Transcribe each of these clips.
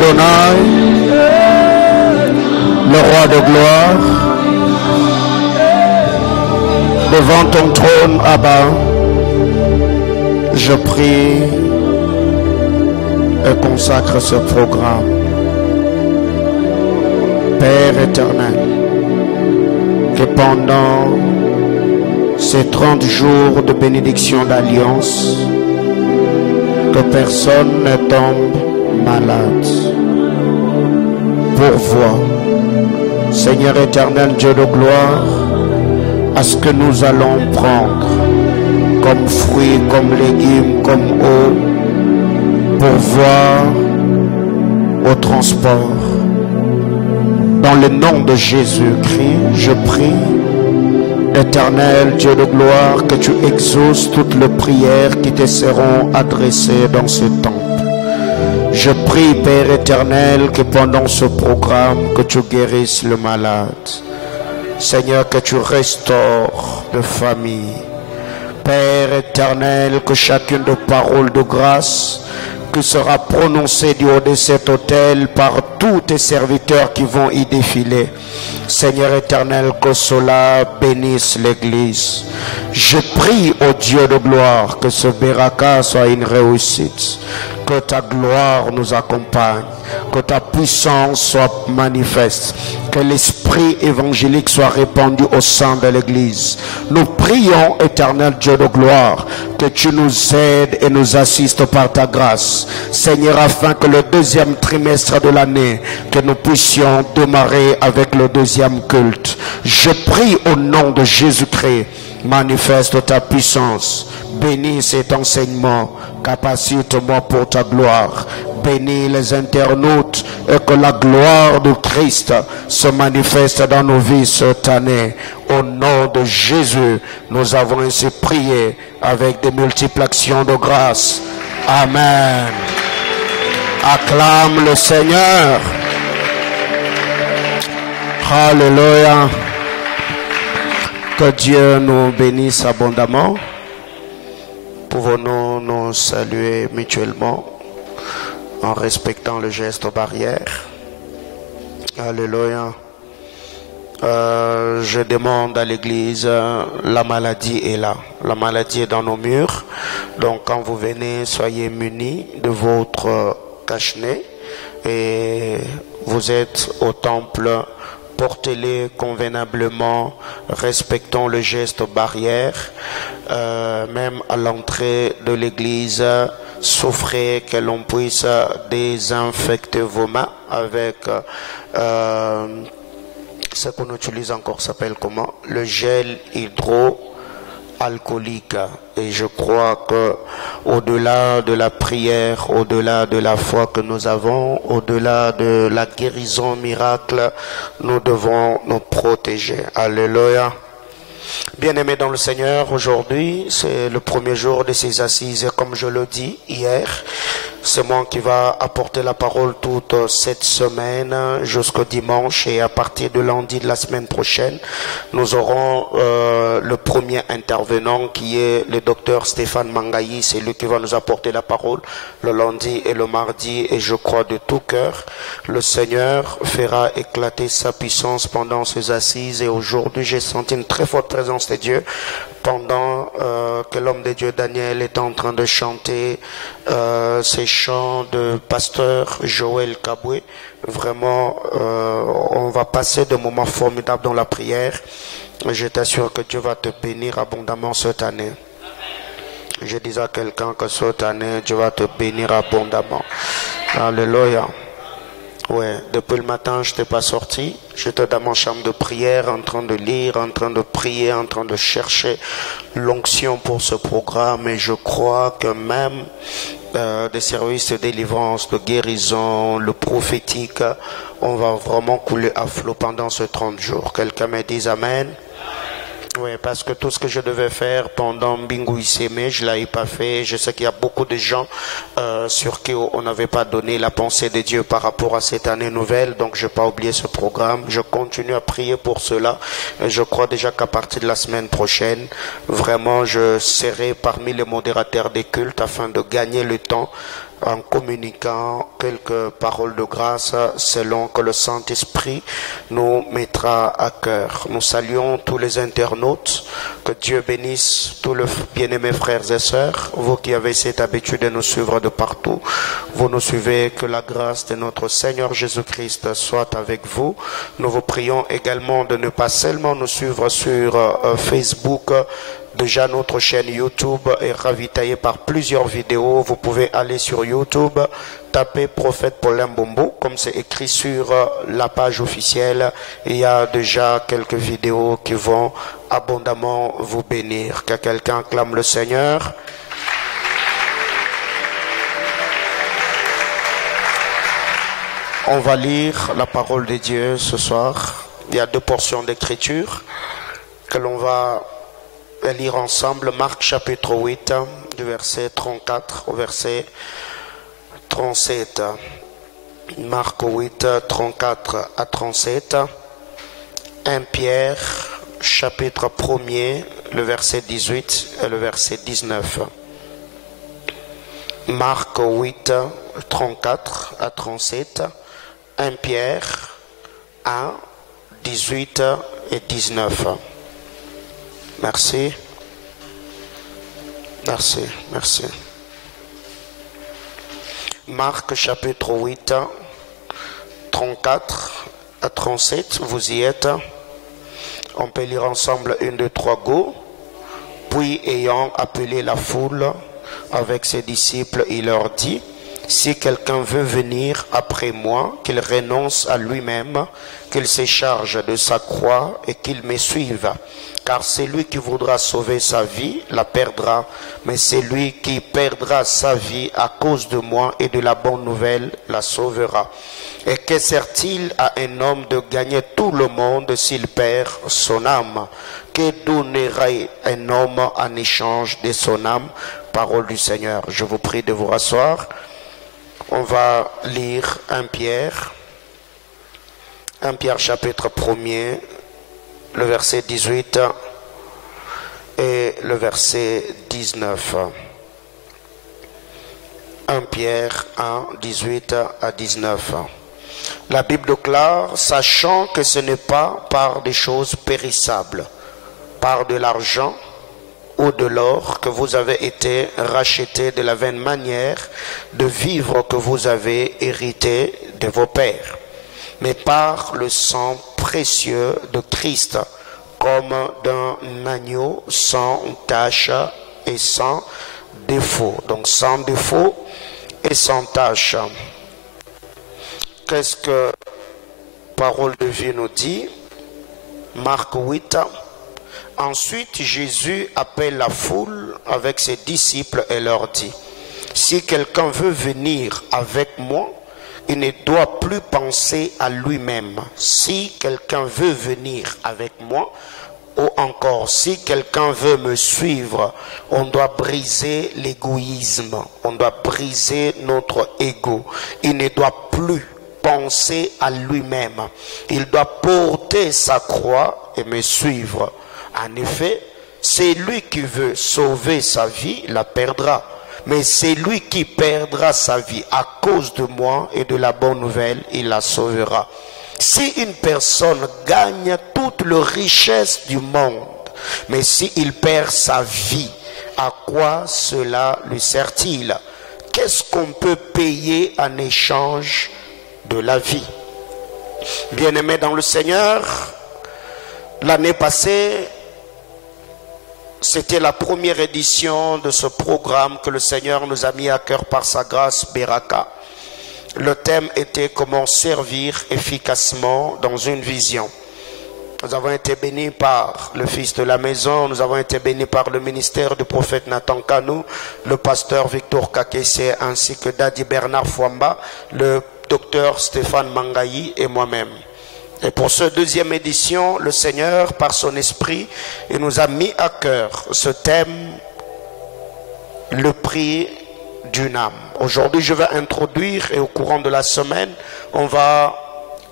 Adonai, le roi de gloire, devant ton trône, Abba, je prie et consacre ce programme. Père éternel, que pendant ces 30 jours de bénédiction d'alliance, que personne ne tombe malade. Pourvois, Seigneur éternel, Dieu de gloire, à ce que nous allons prendre comme fruits, comme légumes, comme eau, pourvoir au transport. Dans le nom de Jésus-Christ, je prie, éternel Dieu de gloire, que tu exauces toutes les prières qui te seront adressées dans ce temple. Je prie, Père éternel, que pendant ce programme, que tu guérisses le malade. Seigneur, que tu restaures les familles. Père éternel, que chacune de paroles de grâce qui sera prononcée du haut de cet autel par tous tes serviteurs qui vont y défiler. Seigneur éternel, que cela bénisse l'Église. Je prie au Dieu de gloire que ce Beraka soit une réussite. Que ta gloire nous accompagne, que ta puissance soit manifeste, que l'esprit évangélique soit répandu au sein de l'Église. Nous prions, éternel Dieu de gloire, que tu nous aides et nous assistes par ta grâce, Seigneur, afin que le deuxième trimestre de l'année, que nous puissions démarrer avec le deuxième culte. Je prie au nom de Jésus-Christ, manifeste ta puissance. Bénis cet enseignement, capacite-moi pour ta gloire. Bénis les internautes et que la gloire de Christ se manifeste dans nos vies cette année. Au nom de Jésus, nous avons ainsi prié avec des multiples actions de grâce. Amen. Acclame le Seigneur. Alléluia. Que Dieu nous bénisse abondamment. Pouvons-nous nous saluer mutuellement en respectant le geste barrière. Alléluia. Je demande à l'église, la maladie est là. La maladie est dans nos murs. Donc quand vous venez, soyez munis de votre cache-nez. Et vous êtes au temple, portez-les convenablement, respectons le geste barrière. Même à l'entrée de l'église, souffrez que l'on puisse désinfecter vos mains avec ce qu'on utilise encore s'appelle comment? Le gel hydroalcoolique. Et je crois que au-delà de la prière, au-delà de la foi que nous avons, au-delà de la guérison miracle, nous devons nous protéger. Alléluia. Bien-aimés dans le Seigneur, aujourd'hui, c'est le premier jour de ces assises. Et comme je le dis hier, c'est moi qui va apporter la parole toute cette semaine jusqu'au dimanche. Et à partir de lundi de la semaine prochaine, nous aurons le premier intervenant qui est le docteur Stéphane Mangaï. C'est lui qui va nous apporter la parole le lundi et le mardi. Et je crois de tout cœur, le Seigneur fera éclater sa puissance pendant ces assises. Et aujourd'hui, j'ai senti une très forte présence de Dieu pendant que l'homme de Dieu Daniel est en train de chanter ces chants de pasteur Joël Kaboué. Vraiment, on va passer de moments formidables dans la prière. Je t'assure que Dieu va te bénir abondamment cette année. Je dis à quelqu'un que cette année, Dieu va te bénir abondamment. Alléluia. Ouais, depuis le matin, je n'étais pas sorti. J'étais dans ma chambre de prière, en train de lire, en train de prier, en train de chercher l'onction pour ce programme. Et je crois que même des services de délivrance, de guérison, le prophétique, on va vraiment couler à flot pendant ces 30 jours. Quelqu'un me dise Amen. Oui, parce que tout ce que je devais faire pendant Bingu Isseme, je ne l'avais pas fait. Je sais qu'il y a beaucoup de gens sur qui on n'avait pas donné la pensée de Dieu par rapport à cette année nouvelle. Donc, je n'ai pas oublié ce programme. Je continue à prier pour cela. Et je crois déjà qu'à partir de la semaine prochaine, vraiment, je serai parmi les modérateurs des cultes afin de gagner le temps en communiquant quelques paroles de grâce selon que le Saint-Esprit nous mettra à cœur. Nous saluons tous les internautes, que Dieu bénisse tous les bien-aimés frères et sœurs, vous qui avez cette habitude de nous suivre de partout, vous nous suivez, que la grâce de notre Seigneur Jésus-Christ soit avec vous. Nous vous prions également de ne pas seulement nous suivre sur Facebook. Déjà, notre chaîne YouTube est ravitaillée par plusieurs vidéos. Vous pouvez aller sur YouTube, taper Prophète Paulin Mbombo, comme c'est écrit sur la page officielle. Il y a déjà quelques vidéos qui vont abondamment vous bénir. Que quelqu'un clame le Seigneur. On va lire la parole de Dieu ce soir. Il y a 2 portions d'écriture que l'on va lire ensemble. Marc chapitre 8, du verset 34 au verset 37. Marc 8, 34 à 37. 1 Pierre chapitre 1er, le verset 18 et le verset 19. Marc 8, 34 à 37. 1 Pierre 1, 18 et 19. Merci. Merci, merci. Marc chapitre 8, 34 à 37, vous y êtes. On peut lire ensemble 1, 2, 3, go. Puis ayant appelé la foule avec ses disciples, il leur dit: si quelqu'un veut venir après moi, qu'il renonce à lui-même, qu'il se charge de sa croix et qu'il me suive. Car celui qui voudra sauver sa vie la perdra, mais celui qui perdra sa vie à cause de moi et de la bonne nouvelle la sauvera. Et que sert-il à un homme de gagner tout le monde s'il perd son âme? Que donnerait un homme en échange de son âme? Parole du Seigneur. Je vous prie de vous rasseoir. On va lire 1 Pierre chapitre 1er, le verset 18 et le verset 19. 1 Pierre 1, 18 à 19. La Bible déclare: sachant que ce n'est pas par des choses périssables, par de l'argent ou de l'or, que vous avez été rachetés de la vaine manière de vivre que vous avez hérité de vos pères, mais par le sang précieux de Christ, comme d'un agneau sans tache et sans défaut. Donc sans défaut et sans tache. Qu'est-ce que parole de vie nous dit? Marc 8. Ensuite, Jésus appelle la foule avec ses disciples et leur dit: si quelqu'un veut venir avec moi, il ne doit plus penser à lui-même. Si quelqu'un veut venir avec moi, ou encore si quelqu'un veut me suivre, on doit briser l'égoïsme, on doit briser notre ego. Il ne doit plus penser à lui-même. Il doit porter sa croix et me suivre. En effet, celui qui veut sauver sa vie la perdra. Mais celui qui perdra sa vie à cause de moi et de la bonne nouvelle, il la sauvera. Si une personne gagne toute la richesse du monde, mais s'il perd sa vie, à quoi cela lui sert-il? Qu'est-ce qu'on peut payer en échange de la vie? Bien-aimés dans le Seigneur, l'année passée, c'était la première édition de ce programme que le Seigneur nous a mis à cœur par sa grâce, Beraka. Le thème était comment servir efficacement dans une vision. Nous avons été bénis par le fils de la maison, nous avons été bénis par le ministère du prophète Nathan Kanou, le pasteur Victor Kakese ainsi que Daddy Bernard Fouamba, le docteur Stéphane Mangaï et moi-même. Et pour cette deuxième édition, le Seigneur, par son esprit, il nous a mis à cœur ce thème, le prix d'une âme. Aujourd'hui, je vais introduire et au courant de la semaine, on va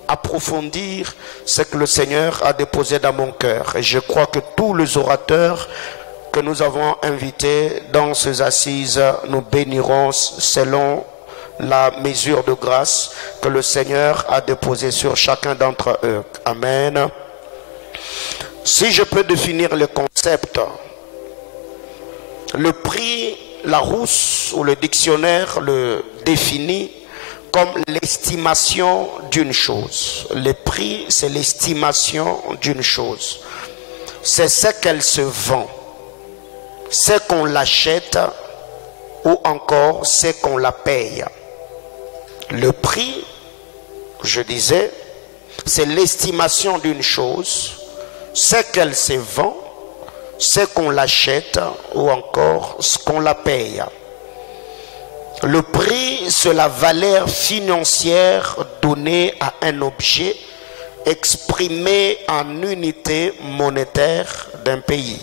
approfondir ce que le Seigneur a déposé dans mon cœur. Et je crois que tous les orateurs que nous avons invités dans ces assises, nous bénirons selon la mesure de grâce que le Seigneur a déposée sur chacun d'entre eux. Amen. Si je peux définir le concept, le prix, Larousse ou le dictionnaire le définit comme l'estimation d'une chose. Le prix, c'est l'estimation d'une chose. C'est ce qu'elle se vend, c'est qu'on l'achète ou encore c'est qu'on la paye. Le prix, je disais, c'est l'estimation d'une chose, c'est qu'elle se vend, c'est qu'on l'achète ou encore ce qu'on la paye. Le prix, c'est la valeur financière donnée à un objet exprimé en unité monétaire d'un pays.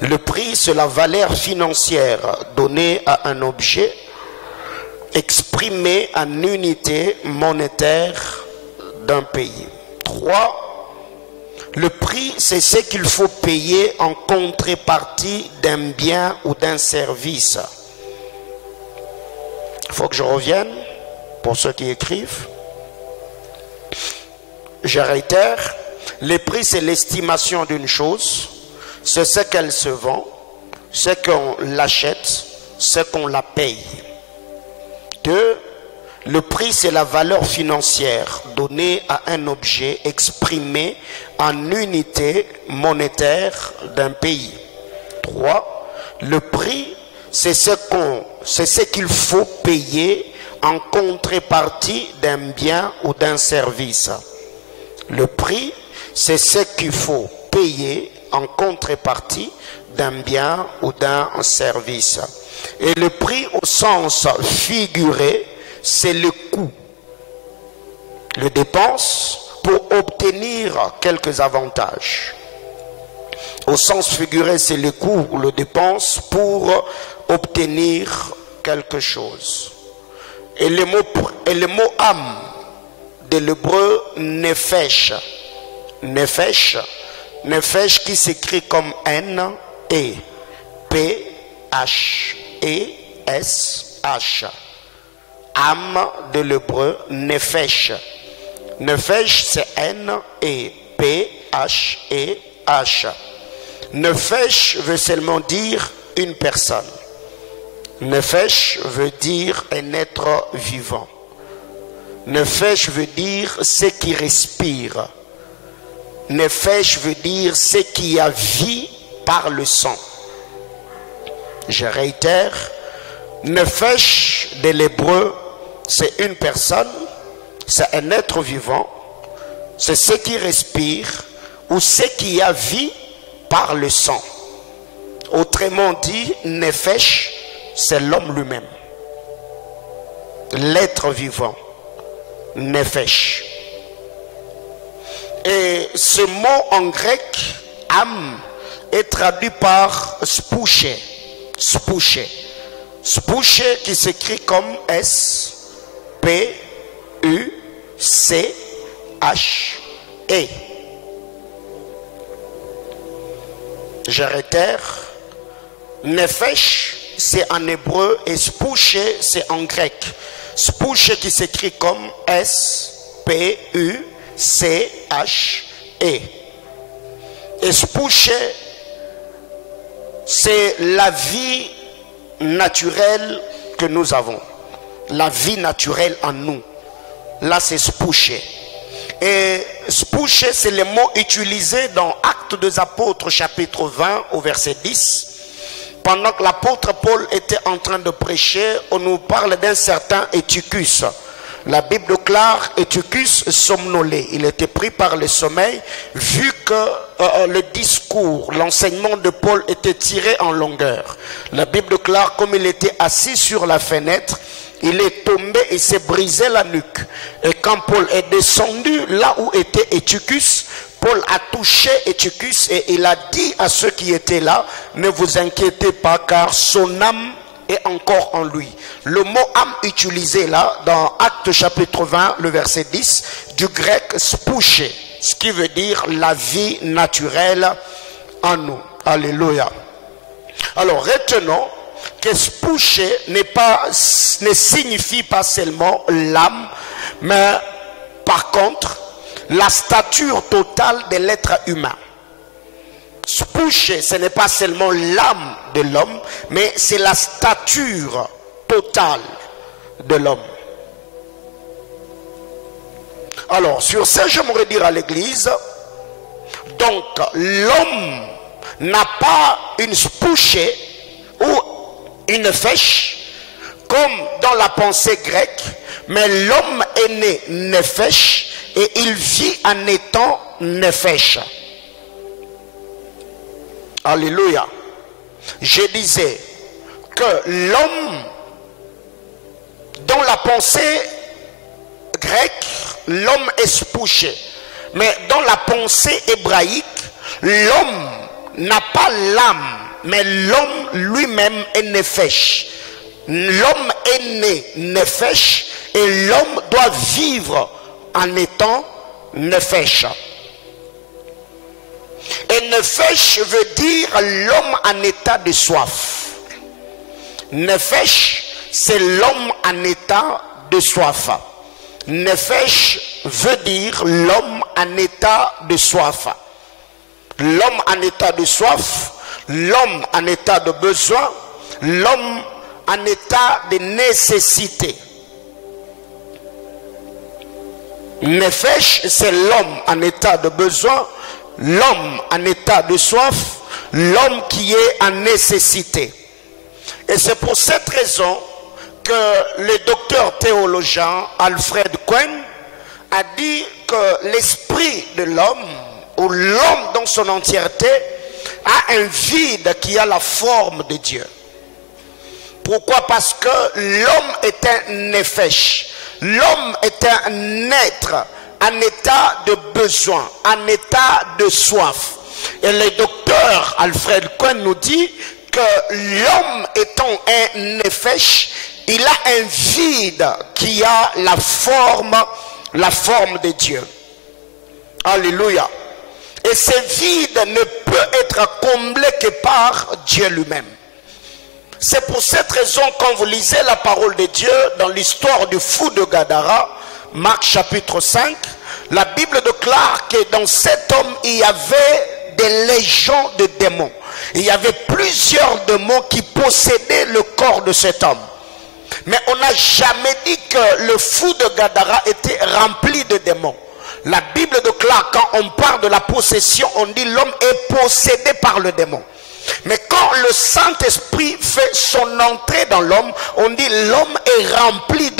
Le prix, c'est la valeur financière donnée à un objet exprimé en unité monétaire d'un pays. 3. Le prix, c'est ce qu'il faut payer en contrepartie d'un bien ou d'un service. Il faut que je revienne pour ceux qui écrivent. Je réitère, le prix, c'est l'estimation d'une chose, c'est ce qu'elle se vend, c'est qu'on l'achète, c'est qu'on la paye. 2. Le prix, c'est la valeur financière donnée à un objet exprimé en unité monétaire d'un pays. 3. Le prix, c'est ce qu'il faut payer en contrepartie d'un bien ou d'un service. Le prix, c'est ce qu'il faut payer en contrepartie d'un bien ou d'un service. Et le prix au sens figuré, c'est le coût, le dépense pour obtenir quelques avantages. Au sens figuré, c'est le coût ou le dépense pour obtenir quelque chose. Et le mot âme de l'hébreu nefesh, nefesh qui s'écrit comme N E P H E S H. Âme de l'hébreu nefesh. Nefesh, c'est N E P H E H. Nefesh veut seulement dire une personne. Nefesh veut dire un être vivant. Nefesh veut dire ce qui respire. Nefesh veut dire ce qui a vie par le sang. Je réitère, Nefesh de l'hébreu, c'est une personne, c'est un être vivant, c'est ce qui respire ou ce qui a vie par le sang. Autrement dit, Nefesh, c'est l'homme lui-même, l'être vivant, Nefesh. Et ce mot en grec, âme, est traduit par spouché, spouché. Spouché qui s'écrit comme S-P-U-C-H-E. Je réitère, Nefesh, c'est en hébreu et spouché, c'est en grec. Spouché qui s'écrit comme S-P-U-C-H-E. Et spouché, c'est la vie naturelle que nous avons. La vie naturelle en nous. Là, c'est spouché. Et spouché, c'est le mot utilisé dans Actes des Apôtres, chapitre 20, au verset 10. Pendant que l'apôtre Paul était en train de prêcher, on nous parle d'un certain Eutychus. La Bible déclare Eutychus somnolé. Il était pris par le sommeil, vu que le discours, l'enseignement de Paul était tiré en longueur. La Bible déclare, comme il était assis sur la fenêtre, il est tombé et s'est brisé la nuque. Et quand Paul est descendu là où était Eutychus, Paul a touché Eutychus et il a dit à ceux qui étaient là, ne vous inquiétez pas car son âme est encore en lui. Le mot âme utilisé là dans Actes chapitre 20, le verset 10, du grec spouché, ce qui veut dire la vie naturelle en nous. Alléluia. Alors retenons, que spouché ne signifie pas seulement l'âme, mais par contre la stature totale de l'être humain. Spouché, ce n'est pas seulement l'âme de l'homme, mais c'est la stature totale de l'homme. Alors, sur ça, j'aimerais dire à l'église, donc l'homme n'a pas une spouchée ou une fèche, comme dans la pensée grecque, mais l'homme est né nefesh et il vit en étant nefesh. Alléluia. Je disais que l'homme, dans la pensée grecque, l'homme est spouché. Mais dans la pensée hébraïque, l'homme n'a pas l'âme, mais l'homme lui-même est nefesh. L'homme est né nefesh et l'homme doit vivre en étant nefesh. Et nefesh veut dire l'homme en état de soif. Nefesh, c'est l'homme en état de soif. Nefesh veut dire l'homme en état de soif. L'homme en état de soif, l'homme en état de besoin, l'homme en état de nécessité. Nefesh, c'est l'homme en état de besoin, l'homme en état de soif, l'homme qui est en nécessité. Et c'est pour cette raison que le docteur théologien Alfred Cohen a dit que l'esprit de l'homme, ou l'homme dans son entièreté, a un vide qui a la forme de Dieu. Pourquoi? Parce que l'homme est un nefesh. L'homme est un être en état de besoin, en état de soif. Et le docteur Alfred Cohen nous dit que l'homme étant un nefesh, il a un vide qui a la forme de Dieu. Alléluia. Et ce vide ne peut être comblé que par Dieu lui-même. C'est pour cette raison, quand vous lisez la parole de Dieu dans l'histoire du fou de Gadara, Marc chapitre 5, la Bible déclare que dans cet homme, il y avait des légions de démons. Il y avait plusieurs démons qui possédaient le corps de cet homme. Mais on n'a jamais dit que le fou de Gadara était rempli de démons. La Bible déclare, quand on parle de la possession, on dit l'homme est possédé par le démon. Mais quand le Saint-Esprit fait son entrée dans l'homme, on dit l'homme est rempli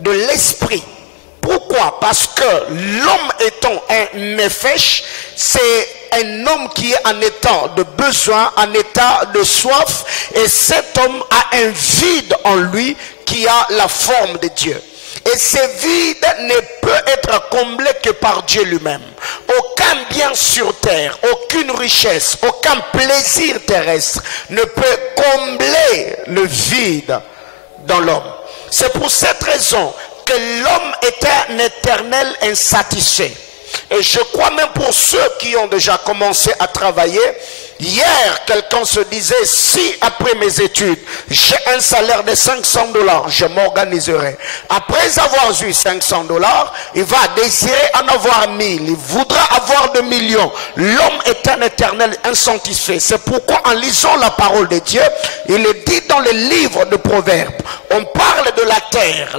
de l'esprit. Pourquoi? Parce que l'homme étant un nefesh, c'est un homme qui est en état de besoin, en état de soif, et cet homme a un vide en lui qui a la forme de Dieu. Et ce vide ne peut être comblé que par Dieu lui-même. Aucun bien sur terre, aucune richesse, aucun plaisir terrestre ne peut combler le vide dans l'homme. C'est pour cette raison que l'homme est un éternel insatisfait. Et je crois même pour ceux qui ont déjà commencé à travailler, hier quelqu'un se disait, si après mes études j'ai un salaire de 500 $, je m'organiserai. Après avoir eu 500 $, il va désirer en avoir 1000, il voudra avoir 2 millions. L'homme est un éternel insatisfait. C'est pourquoi en lisant la parole de Dieu, il est dit dans le livre de Proverbes, on parle de la terre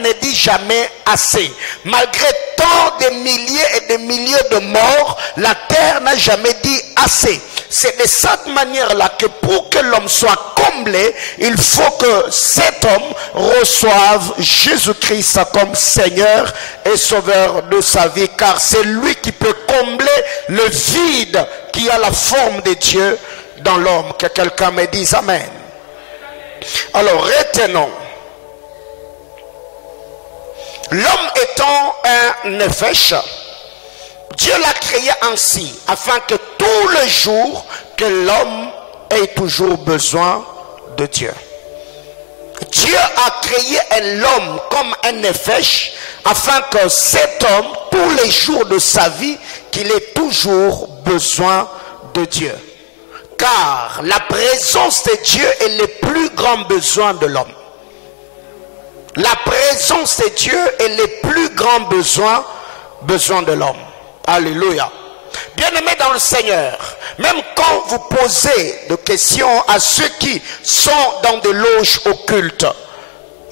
ne dit jamais assez. Malgré tant de milliers et de milliers de morts, la terre n'a jamais dit assez. C'est de cette manière-là que pour que l'homme soit comblé, il faut que cet homme reçoive Jésus-Christ comme Seigneur et Sauveur de sa vie, car c'est lui qui peut combler le vide qui a la forme de Dieu dans l'homme. Que quelqu'un me dise Amen. Alors retenons, l'homme étant un nefesh, Dieu l'a créé ainsi, afin que tous les jours que l'homme ait toujours besoin de Dieu. Dieu a créé l'homme comme un nefesh, afin que cet homme, tous les jours de sa vie, qu'il ait toujours besoin de Dieu. Car la présence de Dieu est le plus grand besoin de l'homme. La présence de Dieu est le plus grand besoin de l'homme. Alléluia. Bien-aimés dans le Seigneur, même quand vous posez des questions à ceux qui sont dans des loges occultes,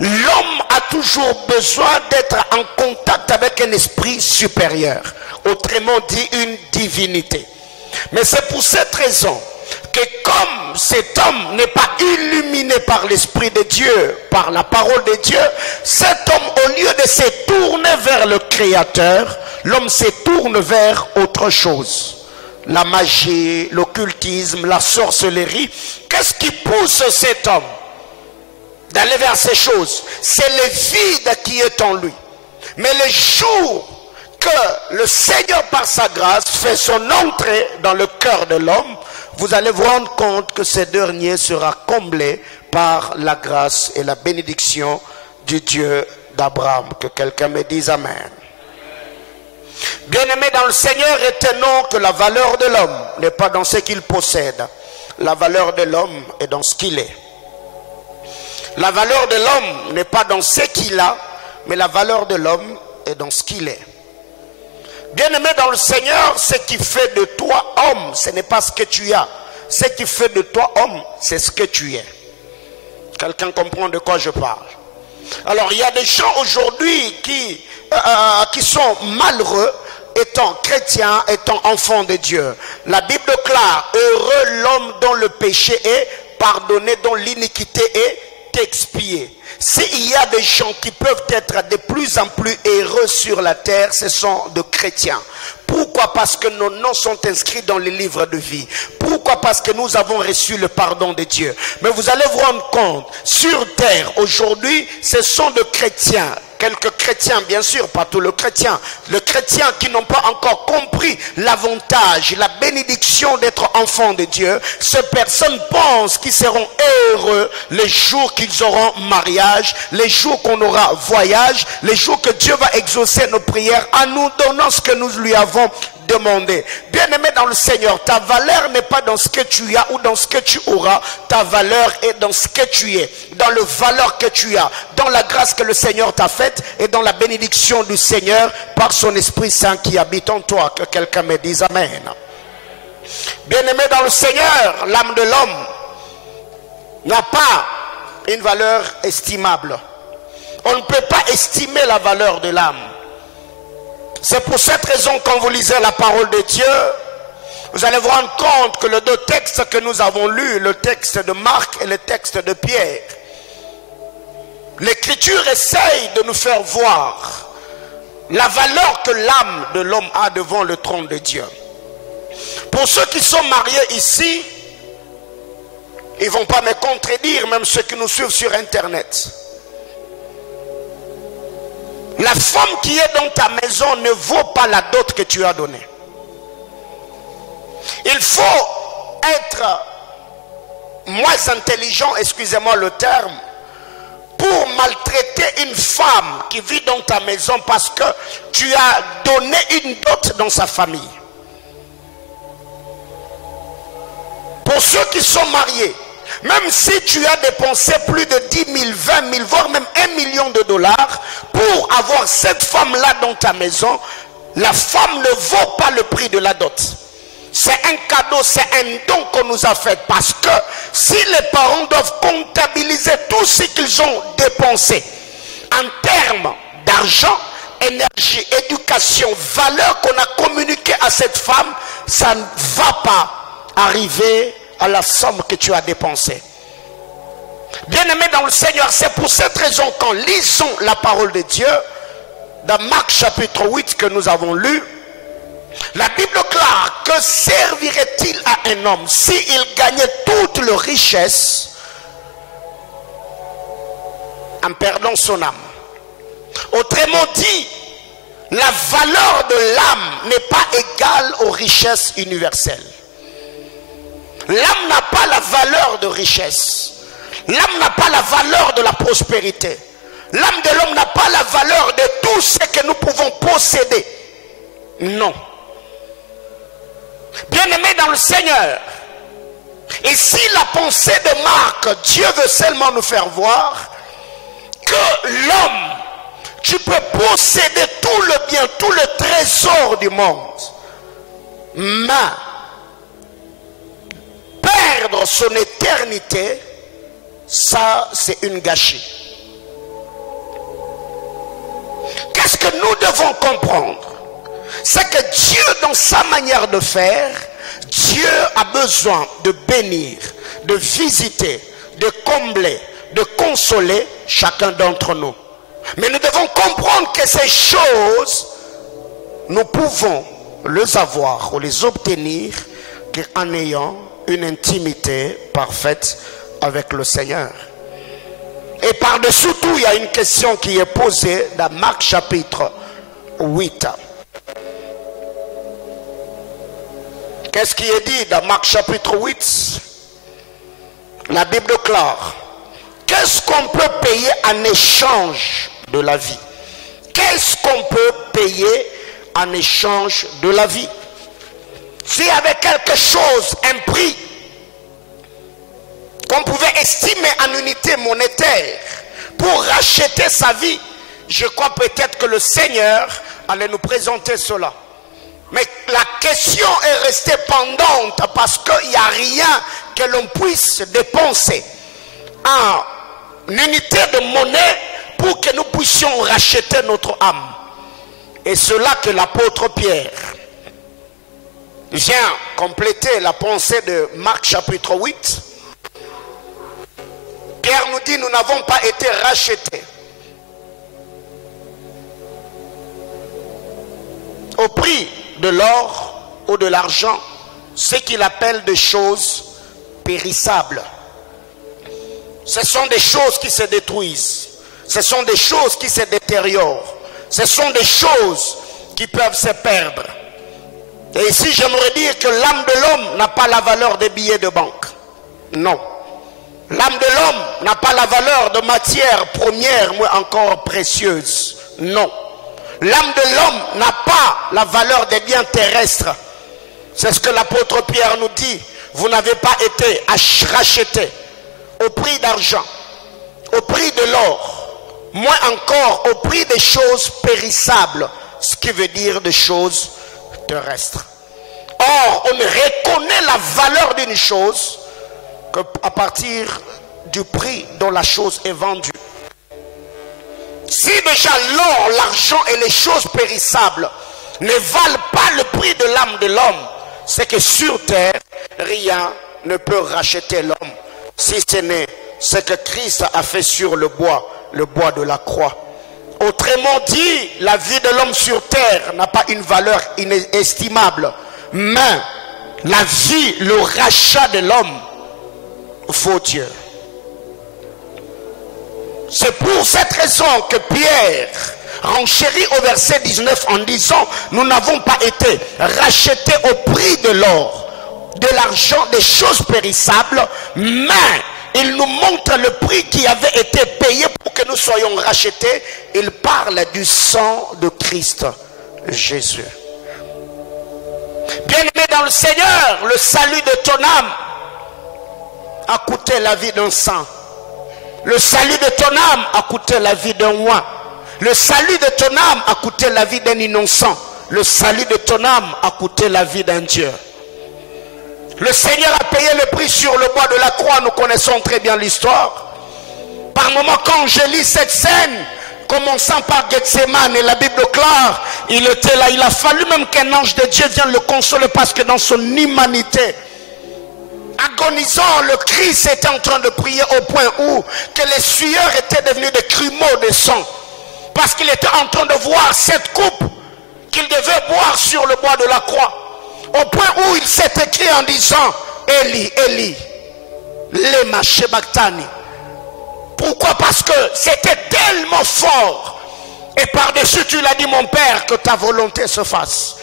l'homme a toujours besoin d'être en contact avec un esprit supérieur. Autrement dit, une divinité. Mais c'est pour cette raison que comme cet homme n'est pas illuminé par l'Esprit de Dieu, par la parole de Dieu, cet homme, au lieu de se tourner vers le Créateur, l'homme se tourne vers autre chose. La magie, l'occultisme, la sorcellerie. Qu'est-ce qui pousse cet homme d'aller vers ces choses? C'est le vide qui est en lui. Mais le jour que le Seigneur par sa grâce fait son entrée dans le cœur de l'homme, vous allez vous rendre compte que ce dernier sera comblé par la grâce et la bénédiction du Dieu d'Abraham. Que quelqu'un me dise Amen. Bien-aimés dans le Seigneur, retenons que la valeur de l'homme n'est pas dans ce qu'il possède. La valeur de l'homme est dans ce qu'il est. La valeur de l'homme n'est pas dans ce qu'il a, mais la valeur de l'homme est dans ce qu'il est. Bien-aimé dans le Seigneur, ce qui fait de toi homme, ce n'est pas ce que tu as. Ce qui fait de toi homme, c'est ce que tu es. Quelqu'un comprend de quoi je parle? Alors, il y a des gens aujourd'hui qui sont malheureux, étant chrétiens, étant enfants de Dieu. La Bible déclare, heureux l'homme dont le péché est pardonné, dont l'iniquité est expiée. S'il y a des gens qui peuvent être de plus en plus heureux sur la terre, ce sont des chrétiens. Pourquoi? Parce que nos noms sont inscrits dans les livres de vie. Pourquoi? Parce que nous avons reçu le pardon de Dieu. Mais vous allez vous rendre compte, sur terre, aujourd'hui, ce sont des chrétiens. Quelques chrétiens, bien sûr, pas tous les chrétiens qui n'ont pas encore compris l'avantage, la bénédiction d'être enfants de Dieu. Ces personnes pensent qu'ils seront heureux les jours qu'ils auront mariage, les jours qu'on aura voyage, les jours que Dieu va exaucer nos prières en nous donnant ce que nous lui avons demandé. Bien-aimé dans le Seigneur, ta valeur n'est pas dans ce que tu as ou dans ce que tu auras. Ta valeur est dans ce que tu es, dans le valeur que tu as, dans la grâce que le Seigneur t'a faite et dans la bénédiction du Seigneur par son Esprit Saint qui habite en toi. Que quelqu'un me dise Amen. Bien-aimé dans le Seigneur, l'âme de l'homme n'a pas une valeur estimable. On ne peut pas estimer la valeur de l'âme. C'est pour cette raison, quand vous lisez la parole de Dieu, vous allez vous rendre compte que les deux textes que nous avons lus, le texte de Marc et le texte de Pierre, l'Écriture essaye de nous faire voir la valeur que l'âme de l'homme a devant le trône de Dieu. Pour ceux qui sont mariés ici, ils ne vont pas me contredire, même ceux qui nous suivent sur Internet. La femme qui est dans ta maison ne vaut pas la dot que tu as donnée. Il faut être moins intelligent, excusez-moi le terme, pour maltraiter une femme qui vit dans ta maison parce que tu as donné une dot dans sa famille. Pour ceux qui sont mariés, même si tu as dépensé plus de 10 000, 20 000, voire même 1 million de dollars pour avoir cette femme-là dans ta maison, la femme ne vaut pas le prix de la dot. C'est un cadeau, c'est un don qu'on nous a fait. Parce que si les parents doivent comptabiliser tout ce qu'ils ont dépensé en termes d'argent, énergie, éducation, valeur qu'on a communiquée à cette femme, ça ne va pas arriver à la somme que tu as dépensée. Bien-aimé dans le Seigneur, c'est pour cette raison qu'en lisant la parole de Dieu, dans Marc chapitre 8 que nous avons lu, la Bible déclare que servirait-il à un homme s'il gagnait toute leur richesse en perdant son âme? Autrement dit, la valeur de l'âme n'est pas égale aux richesses universelles. L'âme n'a pas la valeur de richesse. L'âme n'a pas la valeur de la prospérité. L'âme de l'homme n'a pas la valeur de tout ce que nous pouvons posséder. Non. Bien-aimé dans le Seigneur, Ici, la pensée de Marc, Dieu veut seulement nous faire voir que l'homme, tu peux posséder tout le bien, tout le trésor du monde, mais perdre son éternité, ça c'est une gâchis. Qu'est-ce que nous devons comprendre? C'est que Dieu, dans sa manière de faire, Dieu a besoin de bénir, de visiter, de combler, de consoler chacun d'entre nous. Mais nous devons comprendre que ces choses, nous pouvons les avoir ou les obtenir qu'en ayant une intimité parfaite avec le Seigneur. Et par-dessus tout, il y a une question qui est posée dans Marc chapitre 8. Qu'est-ce qui est dit dans Marc chapitre 8? La Bible déclare: qu'est-ce qu'on peut payer en échange de la vie? Qu'est-ce qu'on peut payer en échange de la vie? S'il y avait quelque chose, un prix, qu'on pouvait estimer en unité monétaire pour racheter sa vie, je crois peut-être que le Seigneur allait nous présenter cela. Mais la question est restée pendante parce qu'il n'y a rien que l'on puisse dépenser en unité de monnaie pour que nous puissions racheter notre âme. Et cela que l'apôtre Pierre vient compléter la pensée de Marc chapitre 8. Pierre nous dit: nous n'avons pas été rachetés au prix de l'or ou de l'argent, ce qu'il appelle des choses périssables. Ce sont des choses qui se détruisent, ce sont des choses qui se détériorent, ce sont des choses qui peuvent se perdre. Et ici j'aimerais dire que l'âme de l'homme n'a pas la valeur des billets de banque. Non. L'âme de l'homme n'a pas la valeur de matières premières, mais encore précieuses. Non. L'âme de l'homme n'a pas la valeur des biens terrestres. C'est ce que l'apôtre Pierre nous dit. Vous n'avez pas été rachetés au prix d'argent, au prix de l'or, moins encore au prix des choses périssables, ce qui veut dire des choses terrestres. Or, on reconnaît la valeur d'une chose qu'à partir du prix dont la chose est vendue. Si déjà l'or, l'argent et les choses périssables ne valent pas le prix de l'âme de l'homme, c'est que sur terre, rien ne peut racheter l'homme, si ce n'est ce que Christ a fait sur le bois de la croix. Autrement dit, la vie de l'homme sur terre n'a pas une valeur inestimable, mais la vie, le rachat de l'homme, vaut Dieu. C'est pour cette raison que Pierre renchérit au verset 19 en disant: nous n'avons pas été rachetés au prix de l'or, de l'argent, des choses périssables, mais il nous montre le prix qui avait été payé pour que nous soyons rachetés. Il parle du sang de Christ Jésus. Bien-aimé dans le Seigneur, le salut de ton âme a coûté la vie d'un saint. Le salut de ton âme a coûté la vie d'un roi. Le salut de ton âme a coûté la vie d'un innocent. Le salut de ton âme a coûté la vie d'un Dieu. Le Seigneur a payé le prix sur le bois de la croix. Nous connaissons très bien l'histoire. Par moments, quand je lis cette scène, commençant par Gethsemane, et la Bible déclare, il était là. Il a fallu même qu'un ange de Dieu vienne le consoler, parce que dans son humanité, agonisant, le Christ était en train de prier au point où que les sueurs étaient devenues des crumeaux de sang, parce qu'il était en train de voir cette coupe qu'il devait boire sur le bois de la croix, au point où il s'est écrit en disant: Eli, Eli, lema sabachthani. Pourquoi? Parce que c'était tellement fort. Et par-dessus, tu l'as dit, mon Père, que ta volonté se fasse.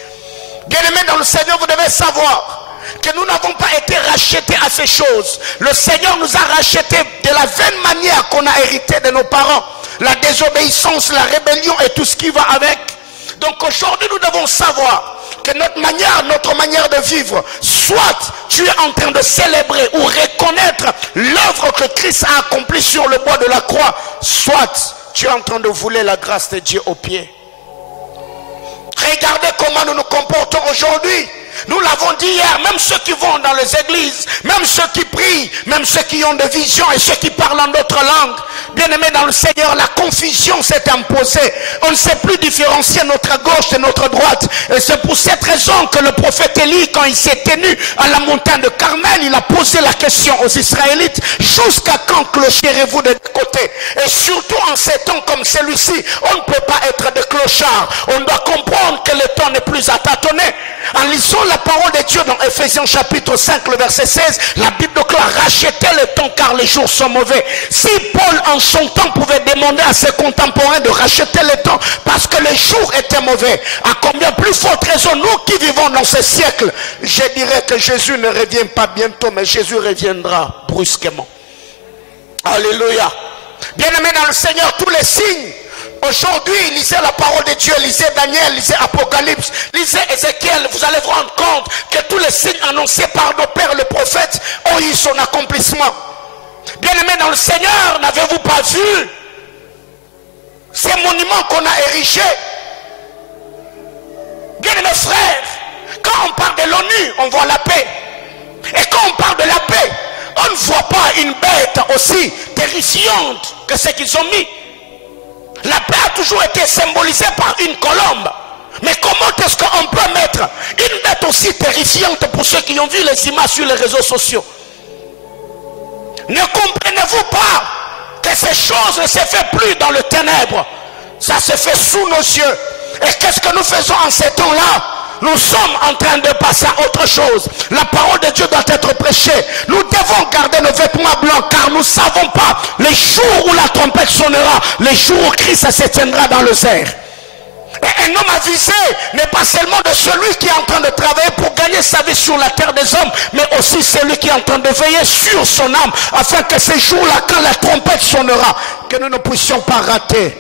Bien-aimés dans le Seigneur, vous devez savoir que nous n'avons pas été rachetés à ces choses. Le Seigneur nous a rachetés de la vaine manière qu'on a hérité de nos parents. La désobéissance, la rébellion et tout ce qui va avec. Donc aujourd'hui, nous devons savoir que notre manière de vivre, soit tu es en train de célébrer ou reconnaître l'œuvre que Christ a accomplie sur le bois de la croix, soit tu es en train de vouler la grâce de Dieu aux pieds. Regardez comment nous nous comportons aujourd'hui. Nous l'avons dit hier, même ceux qui vont dans les églises, même ceux qui prient, même ceux qui ont des visions et ceux qui parlent en d'autres langues. Bien-aimés dans le Seigneur, la confusion s'est imposée. On ne sait plus différencier notre gauche et notre droite. Et c'est pour cette raison que le prophète Élie, quand il s'est tenu à la montagne de Carmel, il a posé la question aux Israélites: jusqu'à quand clocherez-vous de côté? Et surtout en ces temps comme celui-ci, on ne peut pas être des clochards. On doit comprendre que le temps n'est plus à tâtonner. En lisant la parole de Dieu dans Ephésiens chapitre 5, le verset 16, la Bible déclare: rachetez le temps car les jours sont mauvais. Si Paul en son temps pouvait demander à ses contemporains de racheter le temps parce que les jours étaient mauvais, à combien plus forte raison nous qui vivons dans ce siècle? Je dirais que Jésus ne revient pas bientôt, mais Jésus reviendra brusquement. Alléluia. Bien-aimés dans le Seigneur, tous les signes. Aujourd'hui, lisez la parole de Dieu, lisez Daniel, lisez Apocalypse, lisez Ézéchiel, vous allez vous rendre compte que tous les signes annoncés par nos pères, les prophètes, ont eu son accomplissement. Bien-aimés dans le Seigneur, n'avez-vous pas vu ces monuments qu'on a érigés? Bien-aimés frères, quand on parle de l'ONU, on voit la paix. Et quand on parle de la paix, on ne voit pas une bête aussi terrifiante que ce qu'ils ont mis. La paix a toujours été symbolisée par une colombe. Mais comment est-ce qu'on peut mettre une bête aussi terrifiante pour ceux qui ont vu les images sur les réseaux sociaux? Ne comprenez-vous pas que ces choses ne se font plus dans le ténèbre? Ça se fait sous nos yeux. Et qu'est-ce que nous faisons en ces temps-là? Nous sommes en train de passer à autre chose. La parole de Dieu doit être prêchée. Nous devons garder nos vêtements blancs car nous ne savons pas les jours où la trompette sonnera, les jours où Christ se tiendra dans les airs. Et un homme avisé n'est pas seulement de celui qui est en train de travailler pour gagner sa vie sur la terre des hommes, mais aussi celui qui est en train de veiller sur son âme, afin que ces jours-là, quand la trompette sonnera, que nous ne puissions pas rater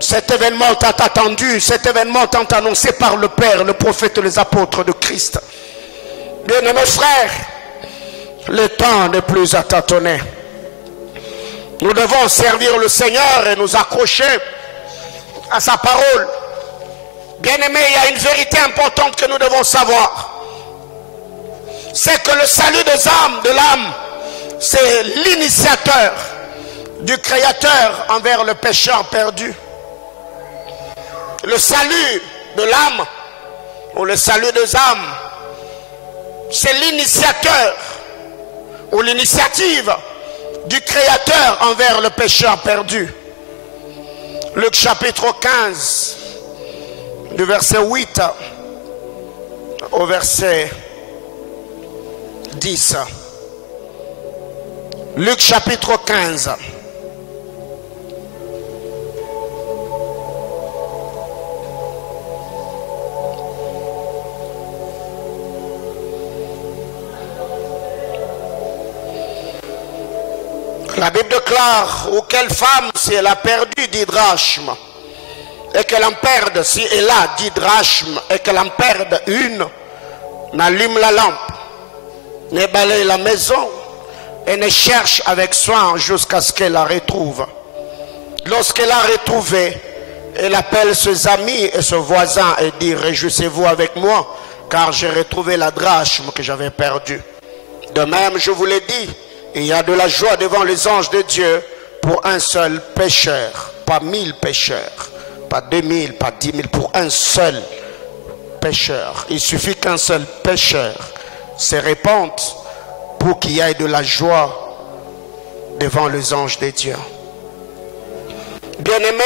cet événement tant attendu, cet événement tant annoncé par le Père, le prophète et les apôtres de Christ. Bien-aimés frères, le temps n'est plus à tâtonner. Nous devons servir le Seigneur et nous accrocher à sa parole. Bien-aimés, il y a une vérité importante que nous devons savoir. C'est que le salut des âmes, de l'âme, c'est l'initiateur du Créateur envers le pécheur perdu. Le salut de l'âme, ou le salut des âmes, c'est l'initiateur, ou l'initiative du Créateur envers le pécheur perdu. Luc chapitre 15, du verset 8 au verset 10. Luc chapitre 15. La Bible déclare: ou quelle femme, si elle a perdu 10 drachmes, et qu'elle en perde, si elle a 10 drachmes, et qu'elle en perde une, n'allume la lampe, ne balaye la maison, et ne cherche avec soin jusqu'à ce qu'elle la retrouve. Lorsqu'elle l'a retrouvée, elle appelle ses amis et ses voisins et dit: réjouissez-vous avec moi, car j'ai retrouvé la drachme que j'avais perdue. De même, je vous l'ai dit, il y a de la joie devant les anges de Dieu pour un seul pécheur, pas 1000 pécheurs, pas 2000, pas 10 000, pour un seul pécheur. Il suffit qu'un seul pécheur se répande pour qu'il y ait de la joie devant les anges de Dieu. Bien-aimé,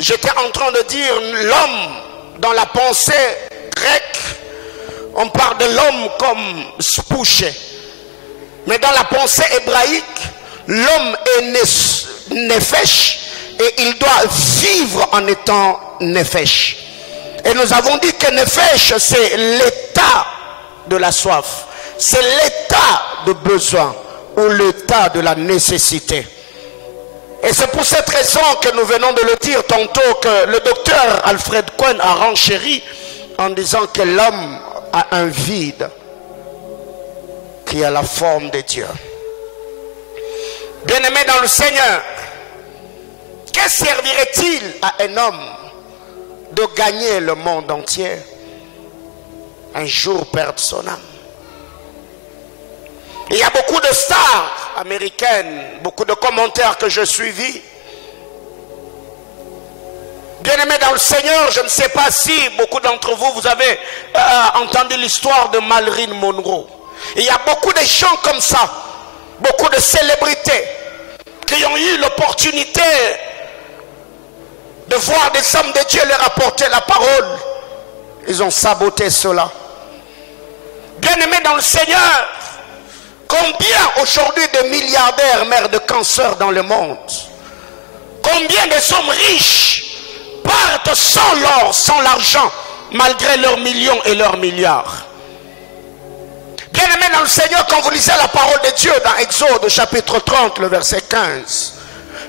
j'étais en train de dire l'homme dans la pensée grecque, on parle de l'homme comme spouché. Mais dans la pensée hébraïque, l'homme est nefesh et il doit vivre en étant nefesh. Et nous avons dit que nefesh, c'est l'état de la soif. C'est l'état de besoin ou l'état de la nécessité. Et c'est pour cette raison que nous venons de le dire tantôt, que le docteur Alfred Cohen a renchéri en disant que l'homme a un vide qui a la forme de Dieu. Bien-aimé dans le Seigneur, que servirait-il à un homme de gagner le monde entier, un jour perdre son âme? Il y a beaucoup de stars américaines, beaucoup de commentaires que j'ai suivis. Bien-aimés dans le Seigneur, je ne sais pas si beaucoup d'entre vous, vous avez entendu l'histoire de Marilyn Monroe. Il y a beaucoup de gens comme ça, beaucoup de célébrités qui ont eu l'opportunité de voir des hommes de Dieu leur apporter la parole. Ils ont saboté cela. Bien-aimés dans le Seigneur, combien aujourd'hui de milliardaires meurent de cancer dans le monde? Combien de hommes riches partent sans l'or, sans l'argent, malgré leurs millions et leurs milliards? Bien-aimés dans le Seigneur, quand vous lisez la parole de Dieu dans Exode chapitre 30, le verset 15,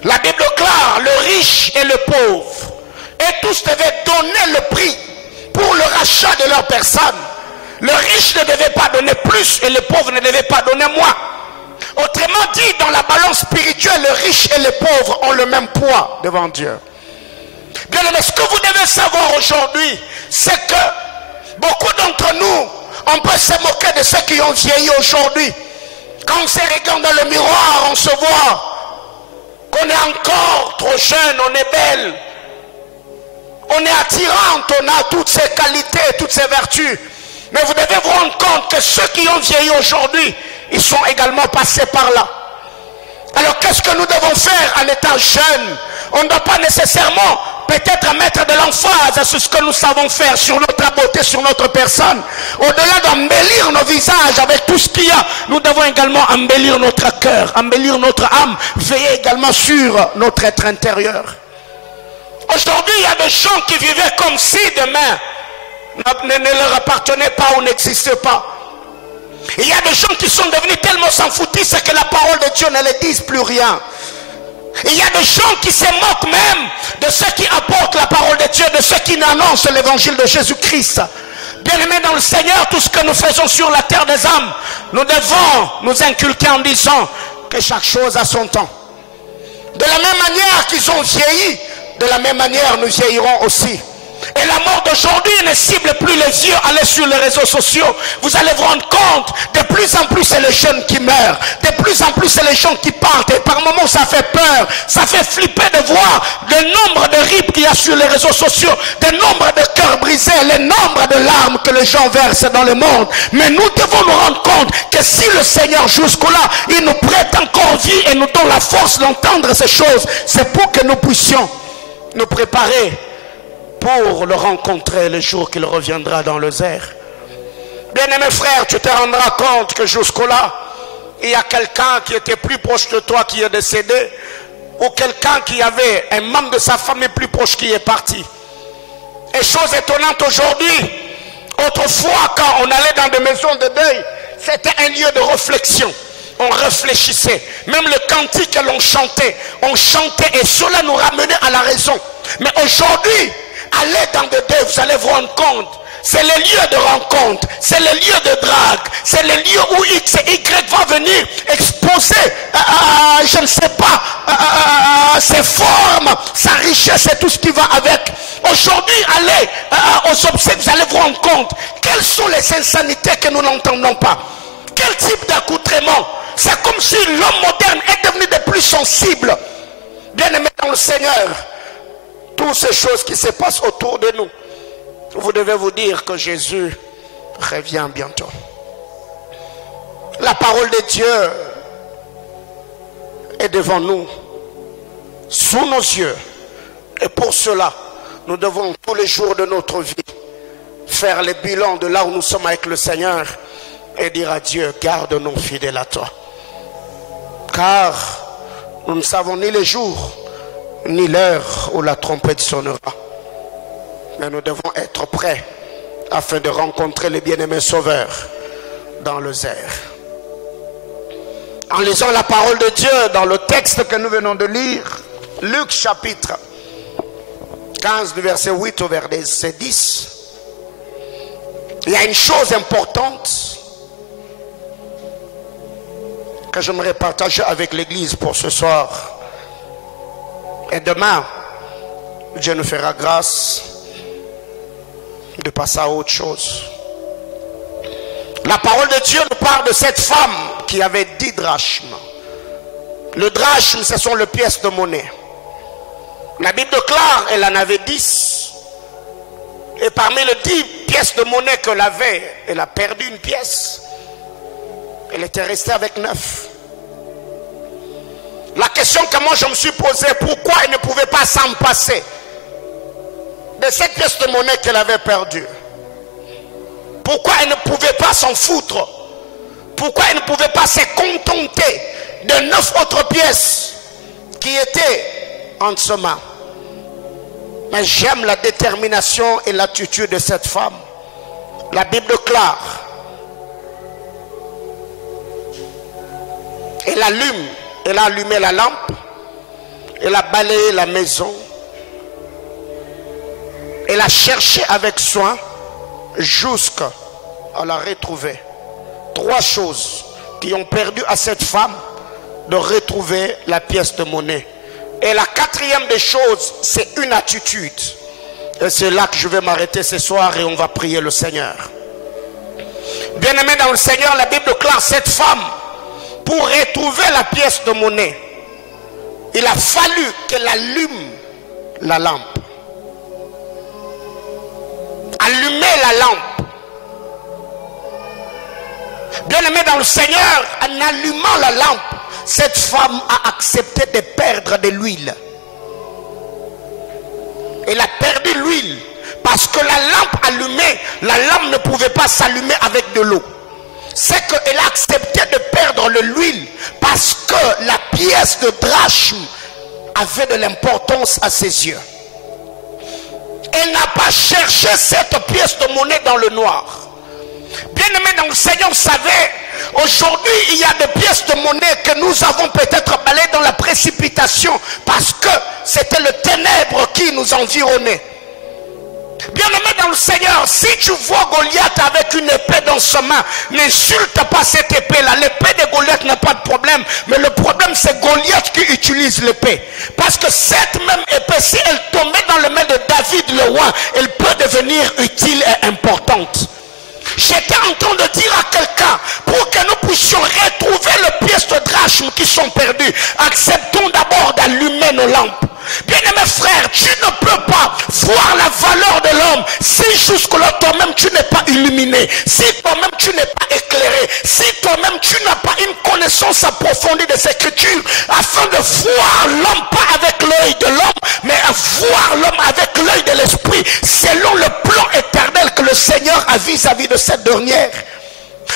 la Bible déclare: le riche et le pauvre, et tous devaient donner le prix pour le rachat de leur personne. Le riche ne devait pas donner plus et le pauvre ne devait pas donner moins. Autrement dit, dans la balance spirituelle, le riche et le pauvre ont le même poids devant Dieu. Bien aimé, ce que vous devez savoir aujourd'hui, c'est que beaucoup d'entre nous, on peut se moquer de ceux qui ont vieilli aujourd'hui. Quand on se regarde dans le miroir, on se voit qu'on est encore trop jeune, on est belle, on est attirante, on a toutes ces qualités, toutes ces vertus. Mais vous devez vous rendre compte que ceux qui ont vieilli aujourd'hui, ils sont également passés par là. Alors qu'est-ce que nous devons faire en étant jeunes? On ne doit pas nécessairement peut-être mettre de l'emphase sur ce que nous savons faire, sur notre beauté, sur notre personne. Au-delà d'embellir nos visages avec tout ce qu'il y a, nous devons également embellir notre cœur, embellir notre âme, veiller également sur notre être intérieur. Aujourd'hui, il y a des gens qui vivaient comme si demain ne leur appartenait pas ou n'existait pas. Il y a des gens qui sont devenus tellement s'en foutisses que la parole de Dieu ne les dise plus rien. Il y a des gens qui se moquent même de ceux qui apportent la parole de Dieu, de ceux qui annoncent l'évangile de Jésus-Christ. Bien-aimés dans le Seigneur, tout ce que nous faisons sur la terre des âmes, nous devons nous inculquer en disant que chaque chose a son temps. De la même manière qu'ils ont vieilli, de la même manière nous vieillirons aussi. Et la mort d'aujourd'hui ne cible plus les yeux. Allez sur les réseaux sociaux, vous allez vous rendre compte, de plus en plus c'est les jeunes qui meurent, de plus en plus c'est les gens qui partent, et par moments ça fait peur, ça fait flipper de voir le nombre de rips qu'il y a sur les réseaux sociaux, le nombre de cœurs brisés, le nombre de larmes que les gens versent dans le monde. Mais nous devons nous rendre compte que si le Seigneur jusque-là, il nous prête encore vie et nous donne la force d'entendre ces choses, c'est pour que nous puissions nous préparer pour le rencontrer le jour qu'il reviendra dans les airs. Bien-aimé frère, tu te rendras compte que jusque-là, il y a quelqu'un qui était plus proche de toi qui est décédé, ou quelqu'un qui avait un membre de sa famille plus proche qui est parti. Et chose étonnante aujourd'hui, autrefois quand on allait dans des maisons de deuil, c'était un lieu de réflexion. On réfléchissait. Même le cantique que l'on chantait et cela nous ramenait à la raison. Mais aujourd'hui, allez dans des deuils, vous allez vous rendre compte. C'est le lieu de rencontre, c'est le lieu de drague, c'est le lieu où X et Y va venir exposer, je ne sais pas, ses formes, sa richesse et tout ce qui va avec. Aujourd'hui, allez aux obsèques, vous allez vous rendre compte. Quelles sont les insanités que nous n'entendons pas? Quel type d'accoutrement? C'est comme si l'homme moderne est devenu de plus sensible. Bien-aimé dans le Seigneur, toutes ces choses qui se passent autour de nous, vous devez vous dire que Jésus revient bientôt. La parole de Dieu est devant nous, sous nos yeux. Et pour cela, nous devons tous les jours de notre vie faire le bilan de là où nous sommes avec le Seigneur et dire à Dieu, garde-nous fidèles à toi. Car nous ne savons ni le jour, ni l'heure où la trompette sonnera. Mais nous devons être prêts afin de rencontrer le bien-aimé Sauveur dans les airs. En lisant la parole de Dieu dans le texte que nous venons de lire, Luc chapitre 15 du verset 8 au verset 10, il y a une chose importante que j'aimerais partager avec l'église pour ce soir. Et demain, Dieu nous fera grâce de passer à autre chose. La parole de Dieu nous parle de cette femme qui avait 10 drachmes. Le drachme, ce sont les pièces de monnaie. La Bible déclare qu'elle en avait 10. Et parmi les 10 pièces de monnaie qu'elle avait, elle a perdu une pièce. Elle était restée avec 9. La question que moi je me suis posée, pourquoi elle ne pouvait pas s'en passer de cette pièce de monnaie qu'elle avait perdue? Pourquoi elle ne pouvait pas s'en foutre? Pourquoi elle ne pouvait pas se contenter de 9 autres pièces qui étaient en ses mains? Mais j'aime la détermination et l'attitude de cette femme. La Bible déclare, elle a allumé la lampe, elle a balayé la maison, elle a cherché avec soin jusqu'à la retrouver. 3 choses qui ont permis à cette femme de retrouver la pièce de monnaie. Et la 4e des choses, c'est une attitude. Et c'est là que je vais m'arrêter ce soir et on va prier le Seigneur. Bien-aimé dans le Seigneur, la Bible déclare cette femme, pour retrouver la pièce de monnaie, il a fallu qu'elle allume la lampe. Allumer la lampe. Bien-aimé dans le Seigneur, en allumant la lampe, cette femme a accepté de perdre de l'huile. Elle a perdu l'huile parce que la lampe allumée, la lampe ne pouvait pas s'allumer avec de l'eau. C'est qu'elle a accepté de perdre l'huile parce que la pièce de drachme avait de l'importance à ses yeux. Elle n'a pas cherché cette pièce de monnaie dans le noir. Bien-aimé dans le Seigneur, vous savez, aujourd'hui il y a des pièces de monnaie que nous avons peut-être balayées dans la précipitation parce que c'était le ténèbre qui nous environnait. Bien-aimé dans le Seigneur, si tu vois Goliath avec une épée dans sa main, n'insulte pas cette épée-là. L'épée de Goliath n'a pas de problème, mais le problème c'est Goliath qui utilise l'épée. Parce que cette même épée, si elle tombait dans les mains de David le roi, elle peut devenir utile et importante. J'étais en train de dire à quelqu'un, pour que nous puissions retrouver les pièces de drachme qui sont perdues, acceptons d'abord d'allumer nos lampes. Bien-aimé frère, tu ne peux pas voir la valeur de l'homme si jusque-là toi-même tu n'es pas illuminé, si toi-même tu n'es pas éclairé, si toi-même tu n'as pas une connaissance approfondie des Écritures, afin de voir l'homme pas avec l'œil de l'homme, mais à voir l'homme avec l'œil de l'esprit, selon le plan éternel que le Seigneur a vis-à-vis de cette dernière.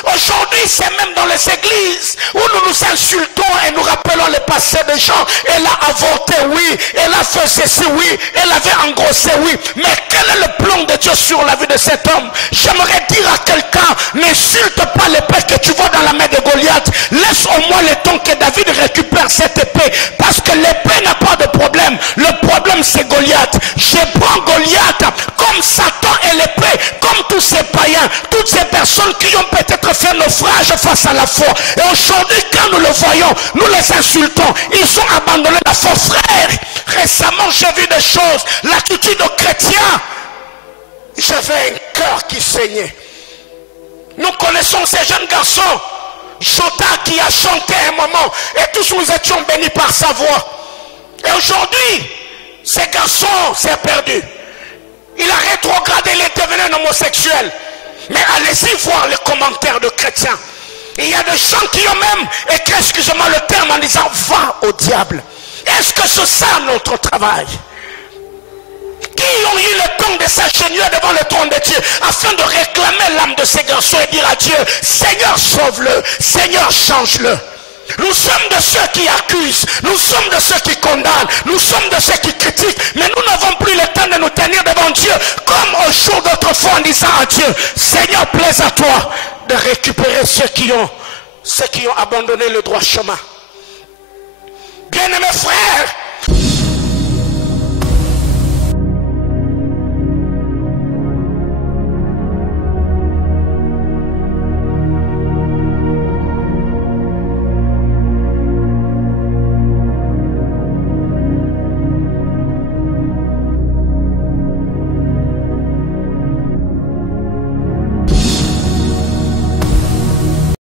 Aujourd'hui, c'est même dans les églises où nous nous insultons et nous rappelons le passé des gens. Elle a avorté, oui. Elle a fait ceci, oui. Elle avait engrossé, oui. Mais quel est le plan de Dieu sur la vie de cet homme? J'aimerais dire à quelqu'un, n'insulte pas l'épée que tu vois dans la main de Goliath. Laisse au moins le temps que David récupère cette épée. Parce que l'épée n'a pas de problème. Le problème, c'est Goliath. Je prends Goliath comme Satan et l'épée, comme tous ces païens, toutes ces personnes qui ont peut-être fait naufrage face à la foi. Et aujourd'hui, quand nous le voyons, nous les insultons. Ils ont abandonné la foi. Frère, récemment, j'ai vu des choses. L'attitude aux chrétiens, j'avais un cœur qui saignait. Nous connaissons ces jeunes garçons, Jota qui a chanté un moment, et tous nous étions bénis par sa voix. Et aujourd'hui, ces garçons s'est perdu. Il a rétrogradé, il est devenu un homosexuel. Mais allez-y voir les commentaires de chrétiens. Il y a des gens qui ont même écrit, excusez-moi le terme, en disant va au diable. Est-ce que c'est ça notre travail? Qui ont eu le temps de s'agenouiller devant le trône de Dieu afin de réclamer l'âme de ces garçons et dire à Dieu, Seigneur sauve-le, Seigneur change-le. Nous sommes de ceux qui accusent, nous sommes de ceux qui condamnent, nous sommes de ceux qui critiquent, mais nous n'avons plus le temps de nous tenir devant Dieu comme au jour d'autrefois en disant à Dieu, Seigneur, plaise à toi de récupérer ceux qui ont ceux qui ont abandonné le droit chemin. Bien-aimés frères,